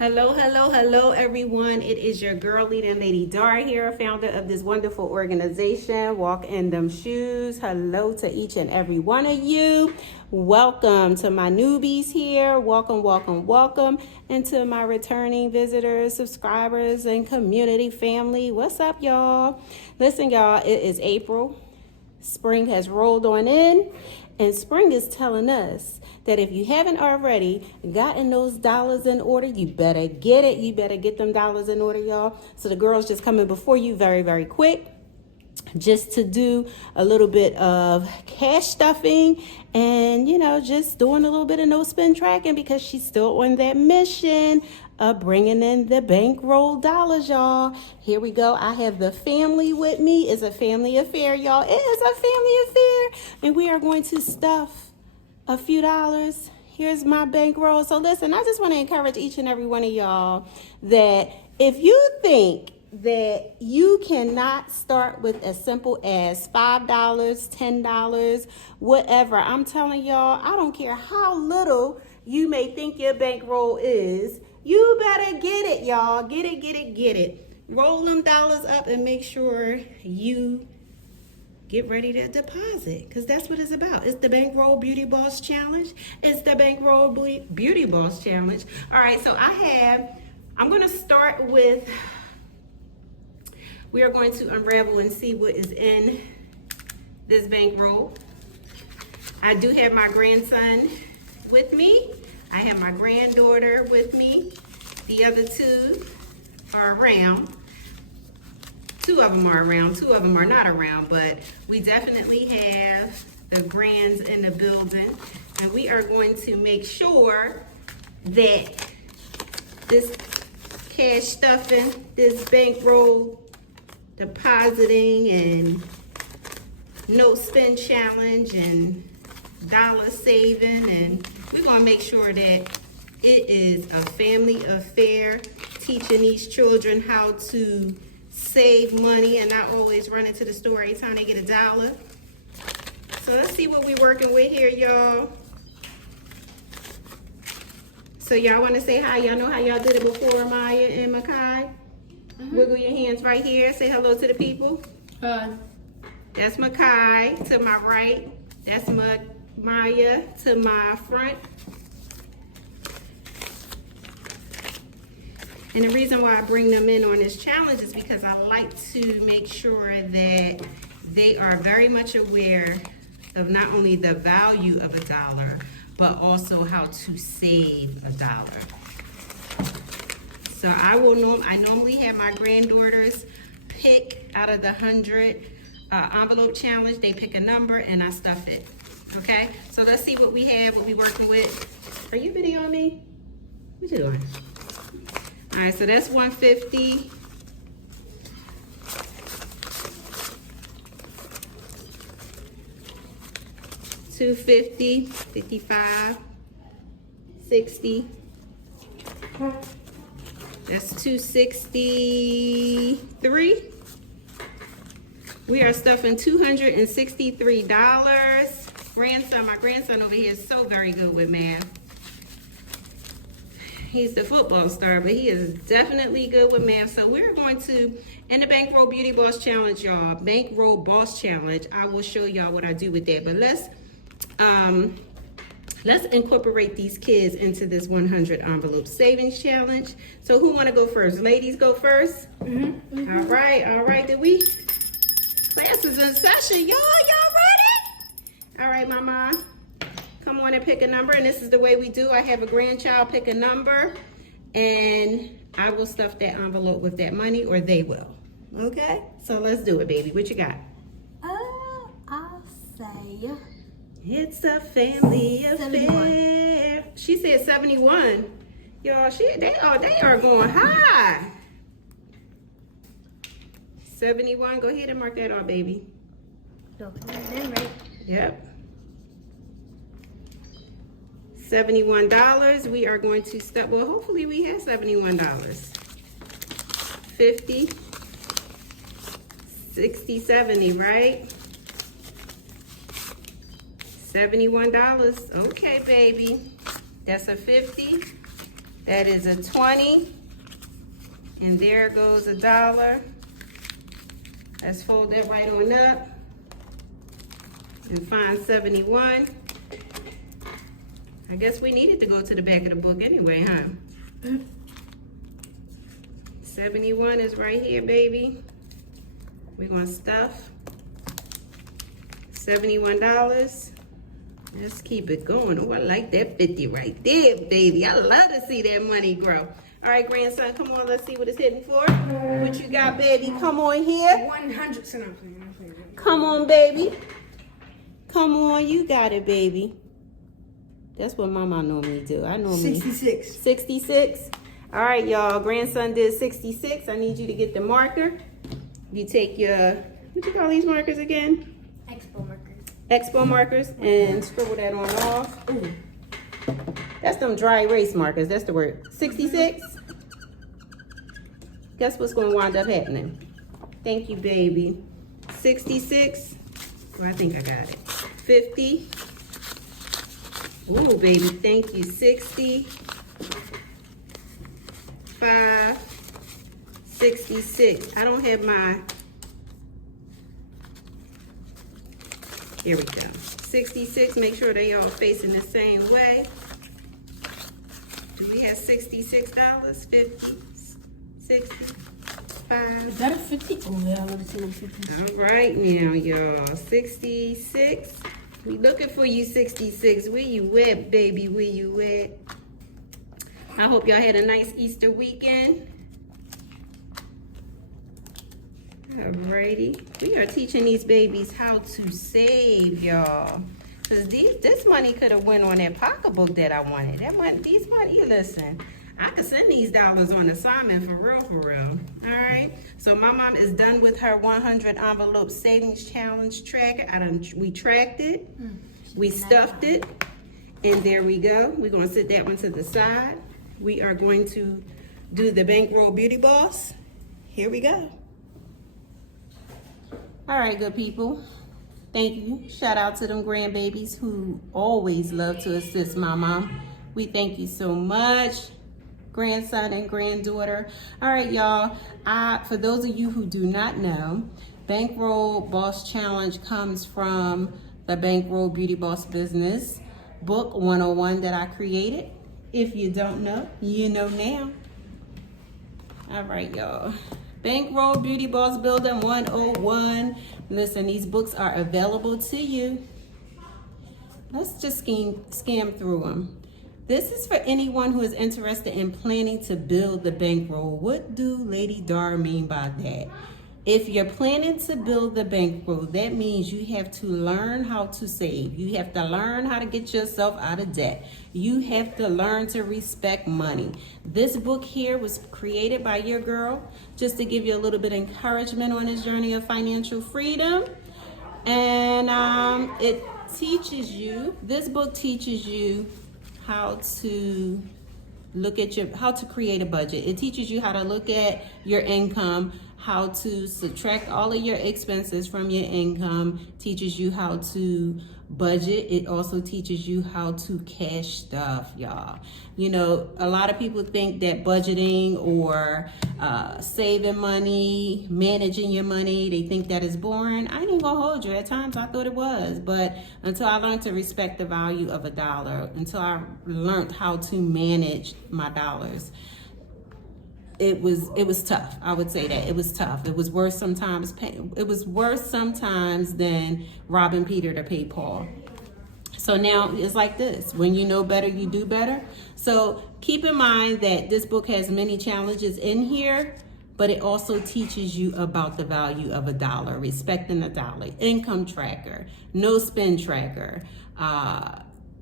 Hello, hello, hello, everyone. It is your girl, Lady Dar here, founder of this wonderful organization, Walk in Them Shoes. Hello to each and every one of you. Welcome to my newbies here. Welcome, welcome, welcome. And to my returning visitors, subscribers, and community family. What's up, y'all? Listen, y'all, it is April. Spring has rolled on in, and spring is telling us that if you haven't already gotten those dollars in order, you better get it. You better get them dollars in order, y'all. So the girl's just coming before you very, very quick, just to do a little bit of cash stuffing and, just doing a little bit of no spend tracking because she's still on that mission of bringing in the bankroll dollars, y'all. Here we go. I have the family with me. It's a family affair, y'all. It is a family affair. And we are going to stuff a few dollars. Here's my bankroll. So listen, I just want to encourage each and every one of y'all that if you think that you cannot start with as simple as $5, $10, whatever, I'm telling y'all, I don't care how little you may think your bankroll is, you better get it, y'all. Get it, get it, get it. Roll them dollars up and make sure you get ready to deposit, because that's what it's about. It's the Bankroll Beauty Boss Challenge. It's the Bankroll Beauty Boss Challenge. All right, so I'm going to start with, we are going to unravel and see what is in this bankroll. I do have my grandson with me. I have my granddaughter with me. The other two are around. Two of them are around, two of them are not around, but we definitely have the grands in the building. And we are going to make sure that this cash stuffing, this bankroll depositing and no spend challenge and dollar saving, and we're gonna make sure that it is a family affair, teaching these children how to save money and not always run into the store every time they get $1. So let's see what we're working with here, y'all. So y'all want to say hi? Y'all know how y'all did it before, Maya and Makai? Wiggle your hands right here. Say hello to the people. That's Makai to my right. That's Maya to my front. And the reason why I bring them in on this challenge is because I like to make sure that they are very much aware of not only the value of $1, but also how to save $1. So I normally have my granddaughters pick out of the 100 envelope challenge. They pick a number and I stuff it. Okay, so let's see what we have, what we working with. Are you videoing me? What you doing? All right, so that's 150. $250, 55, 60. That's $263. We are stuffing $263. My grandson over here is so very good with math. He's the football star, but he is definitely good with math. So we're going to, in the Bankroll Beauty Boss Challenge, y'all, Bankroll Boss Challenge, I will show y'all what I do with that. But let's incorporate these kids into this 100 envelope savings challenge. So who want to go first? Ladies go first? Mm-hmm. All right. Class is in session, y'all ready? All right, Mama. Come on and pick a number, and this is the way we do. I have a grandchild pick a number, and I will stuff that envelope with that money, or they will. Okay? So let's do it, baby. What you got? I'll say it's a family 71. affair. She said 71. Y'all, they are going high. 71. Go ahead and mark that off, baby. Right? Yep. $71. We are going to step, well, hopefully we have $71. 50, 60, 70, right? $71. Okay, baby. That's a 50. That is a 20. And there goes $1. Let's fold that right on up and find 71. I guess we needed to go to the back of the book anyway, huh? 71 is right here, baby. We're gonna stuff $71. Let's keep it going. Oh, I like that 50 right there, baby. I love to see that money grow. All right, grandson, come on. Let's see what it's hitting for. What you got, baby? Come on here. 100 cents. I'm playing. Come on, baby. Come on, you got it, baby. That's what my mom normally do. I normally 66. 66. All right, y'all. Grandson did 66. I need you to get the marker. You take your, what you call these markers again? Expo markers. Expo markers, and scribble that on off. Ooh. That's them dry erase markers. That's the word. 66. Guess what's going to wind up happening? Thank you, baby. 66. Well, I think I got it. 50. Ooh, baby, thank you. 60. 5. 66. I don't have my... Here we go. 66. Make sure they all facing the same way. Do we have $66? 50, 60, 5. Is that a 50? Oh, yeah, I want to see them 50. All right now, y'all. 66. We looking for you, 66. Where you at, baby? Where you at? I hope y'all had a nice Easter weekend. Alrighty. We are teaching these babies how to save, y'all. Because this money could have went on that pocketbook that I wanted. These money, listen, I could send these dollars on assignment for real, for real. All right. So my mom is done with her 100 envelope savings challenge tracker. We tracked it. We stuffed it. And there we go. We're going to set that one to the side. We are going to do the Bankroll Beauty Boss. Here we go. All right, good people. Thank you. Shout out to them grandbabies who always love to assist my mom. We thank you so much, grandson and granddaughter. All right, y'all. For those of you who do not know, Bankroll Boss Challenge comes from the Bankroll Beauty Boss Business Book 101 that I created. If you don't know, you know now. All right, y'all. Bankroll Beauty Boss Building 101. Listen, these books are available to you. Let's just skim through them. This is for anyone who is interested in planning to build the bankroll. What do Lady Dar mean by that? If you're planning to build the bankroll, that means you have to learn how to save. You have to learn how to get yourself out of debt. You have to learn to respect money. This book here was created by your girl just to give you a little bit of encouragement on this journey of financial freedom. And it teaches you, this book teaches you how to how to create a budget. It teaches you how to look at your income, how to subtract all of your expenses from your income, teaches you how to budget. It also teaches you how to cash stuff, y'all. You know, a lot of people think that budgeting or saving money, managing your money, they think that is boring. I ain't even gonna hold you. At times I thought it was, but until I learned to respect the value of a dollar, until I learned how to manage my dollars, it was tough. I would say that it was tough. It was worse sometimes. It was worse sometimes than robbing Peter to pay Paul. So now it's like this: when you know better, you do better. So keep in mind that this book has many challenges in here, but it also teaches you about the value of a dollar, respecting a dollar, income tracker, no spend tracker.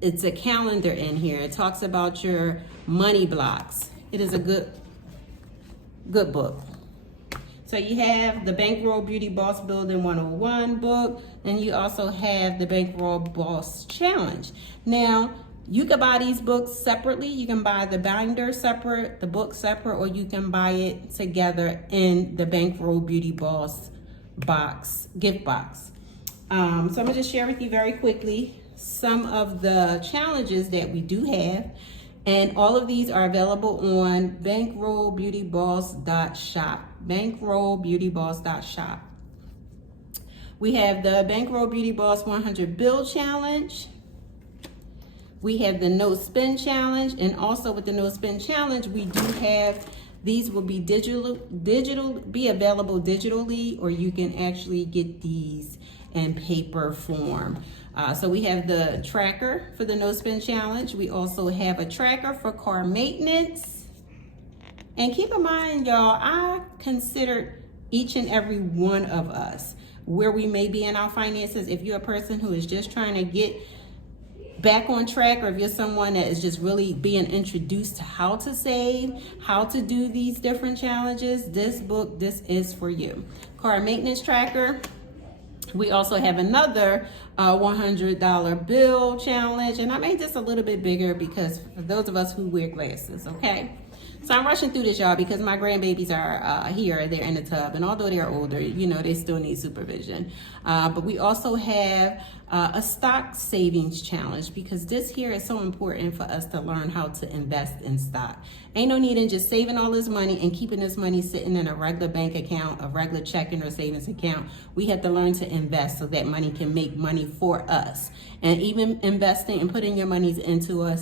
It's a calendar in here. It talks about your money blocks. It is a good book. So you have the Bankroll Beauty Boss Building 101 book, and you also have the Bankroll Boss Challenge. Now, you can buy these books separately. You can buy the binder separate, the book separate, or you can buy it together in the Bankroll Beauty Boss box, gift box. So I'm gonna just share with you very quickly some of the challenges that we do have. And all of these are available on bankrollbeautyboss.shop. Bankrollbeautyboss.shop. We have the Bankroll Beauty Boss 100 Bill Challenge. We have the No Spin Challenge, and also with the No Spin Challenge, we do have, these will be be available digitally, or you can actually get these in paper form. So we have the tracker for the No Spin Challenge. We also have a tracker for car maintenance. And keep in mind, y'all, I consider each and every one of us where we may be in our finances. If you're a person who is just trying to get back on track, or if you're someone that is just really being introduced to how to save, how to do these different challenges, this book, this is for you. Car maintenance tracker. We also have another $100 bill challenge, and I made this a little bit bigger because for those of us who wear glasses, okay? So I'm rushing through this, y'all, because my grandbabies are here. They're in the tub, and although they're older, you know, they still need supervision. But we also have a stock savings challenge, because this here is so important for us to learn how to invest in stock. Ain't no need in just saving all this money and keeping this money sitting in a regular bank account, a regular checking or savings account. We have to learn to invest so that money can make money for us. And even investing and putting your monies into a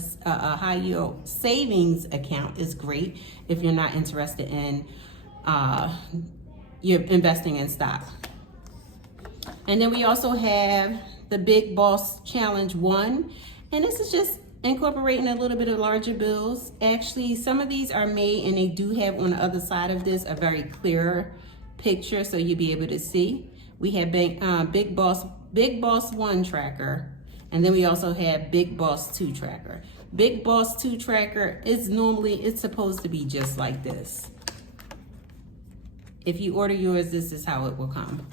high yield savings account is great if you're not interested in you're investing in stock. And then we also have the Big Boss Challenge 1, and this is just incorporating a little bit of larger bills. Actually, some of these are made, and they do have on the other side of this a very clear picture, so you'll be able to see. We have Big Boss 1 tracker, and then we also have Big Boss 2 tracker. Big Boss 2 tracker is normally, it's supposed to be just like this. If you order yours, this is how it will come.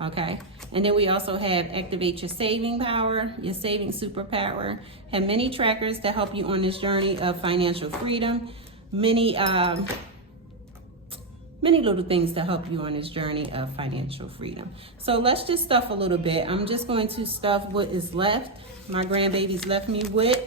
Okay, and then we also have Activate Your Saving Power, your saving superpower. Have many trackers to help you on this journey of financial freedom. Many little things to help you on this journey of financial freedom. So let's just stuff a little bit. I'm just going to stuff what is left. My grandbabies left me with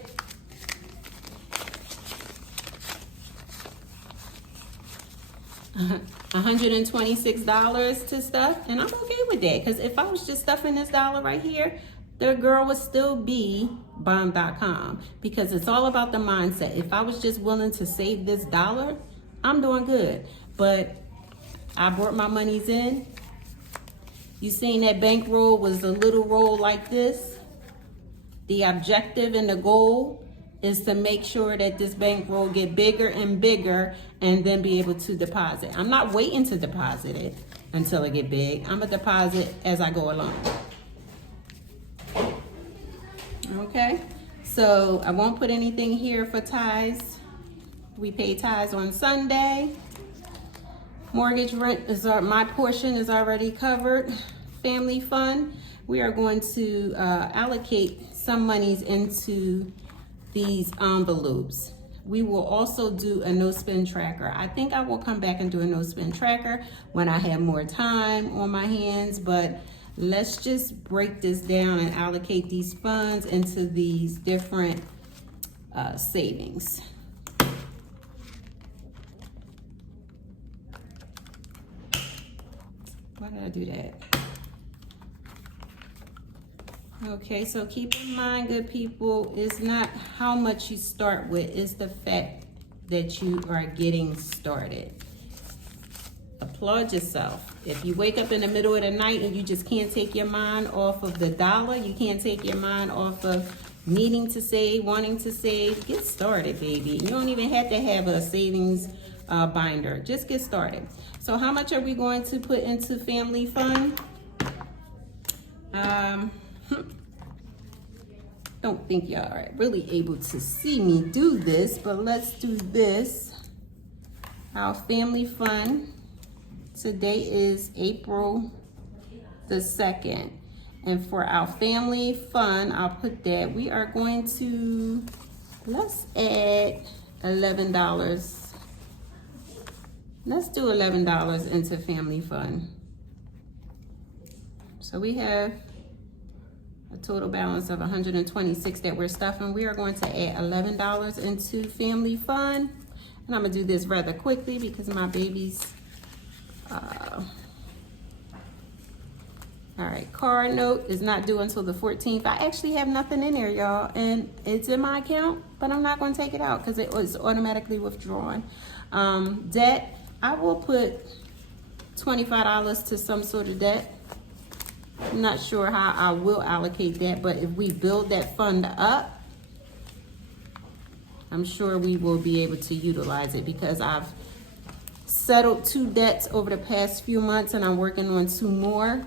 $126 to stuff, and I'm okay with that, because if I was just stuffing this dollar right here, the girl would still be bomb.com, because it's all about the mindset. If I was just willing to save this dollar, I'm doing good. But I brought my monies in. You seen that bankroll was a little roll like this. The objective and the goal is to make sure that this bankroll get bigger and bigger and then be able to deposit. I'm not waiting to deposit it until it get big. I'm gonna deposit as I go along. Okay, so I won't put anything here for tithes. We pay tithes on Sunday. Mortgage rent is my portion is already covered. Family fund, we are going to allocate some monies into these envelopes. We will also do a no spin tracker. I think I will come back and do a no spin tracker when I have more time on my hands, but let's just break this down and allocate these funds into these different savings. Why did I do that? Okay, so keep in mind, good people, it's not how much you start with, it's the fact that you are getting started. Applaud yourself. If you wake up in the middle of the night and you just can't take your mind off of the dollar, you can't take your mind off of needing to save, wanting to save, get started, baby. You don't even have to have a savings binder. Just get started. So how much are we going to put into family fund? Don't think y'all are really able to see me do this, but let's do this. Our family fund, today is April the 2nd. And for our family fund, I'll put that, we are going to, let's add $11. Let's do $11 into family fund. So we have a total balance of $126 that we're stuffing. We are going to add $11 into family fun. And I'm gonna do this rather quickly because my baby's, all right, card note is not due until the 14th. I actually have nothing in there, y'all, and it's in my account, but I'm not gonna take it out because it was automatically withdrawn. Debt, I will put $25 to some sort of debt. I'm not sure how I will allocate that, but if we build that fund up, I'm sure we will be able to utilize it because I've settled 2 debts over the past few months and I'm working on 2 more.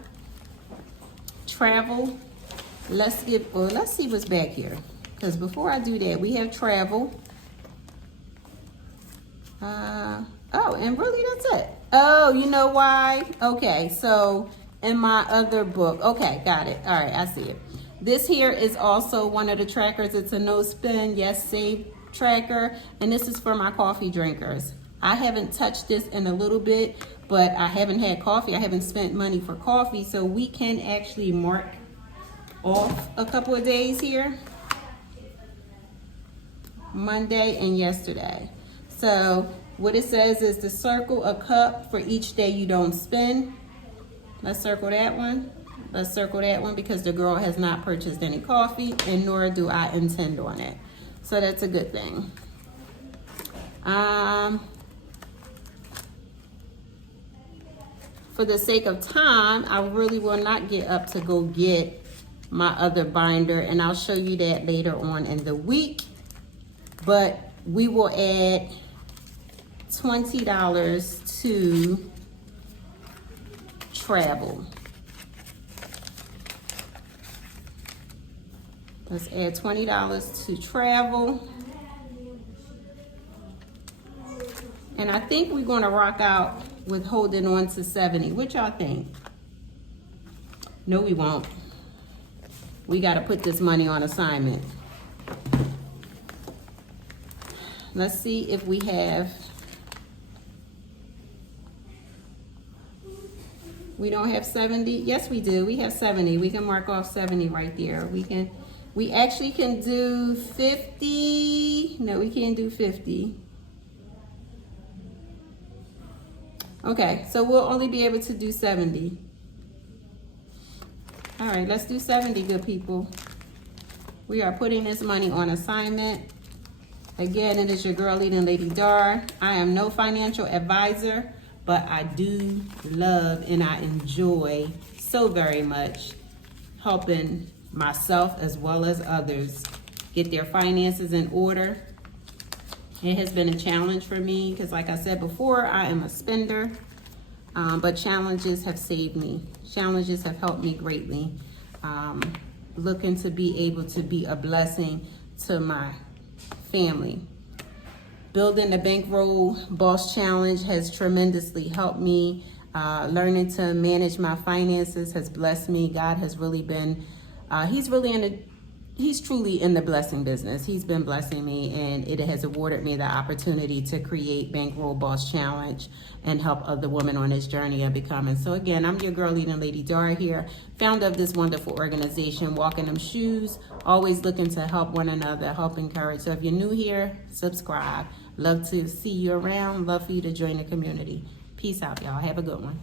Travel, let's see what's back here. Because before I do that, we have travel. Oh, and really that's it. Oh, you know why? Okay, so in my other book, okay, got it. All right, I see it. This here is also one of the trackers. It's a no spend, yes save tracker, and this is for my coffee drinkers. I haven't touched this in a little bit, but I haven't had coffee. I haven't spent money for coffee, so we can actually mark off a couple of days here. Monday and yesterday. So what it says is to circle a cup for each day you don't spend. Let's circle that one. Let's circle that one because the girl has not purchased any coffee and nor do I intend on it. So that's a good thing. For the sake of time, I really will not get up to go get my other binder, and I'll show you that later on in the week. But we will add $20 to travel. Let's add $20 to travel. And I think we're gonna rock out with holding on to 70. What y'all think? No, we won't. We gotta put this money on assignment. Let's see if we have, we don't have 70. Yes, we do. We have 70. We can mark off 70 right there. We actually can do 50. No, we can't do 50. Okay, so we'll only be able to do 70. All right, let's do 70, good people. We are putting this money on assignment. Again, it is your girl, Lady Dar. I am no financial advisor, but I do love and I enjoy so very much helping myself as well as others get their finances in order. It has been a challenge for me because, like I said before, I am a spender, but challenges have saved me. Challenges have helped me greatly. Looking to be able to be a blessing to my family. Building the Bankroll Boss Challenge has tremendously helped me. Learning to manage my finances has blessed me. God has really been, He's truly in the blessing business. He's been blessing me, and it has awarded me the opportunity to create Bankroll Boss Challenge and help other women on this journey of becoming. So again, I'm your girl, Lady Dar here, founder of this wonderful organization, Walking Them Shoes, always looking to help one another, help encourage. So if you're new here, subscribe. Love to see you around. Love for you to join the community. Peace out, y'all. Have a good one.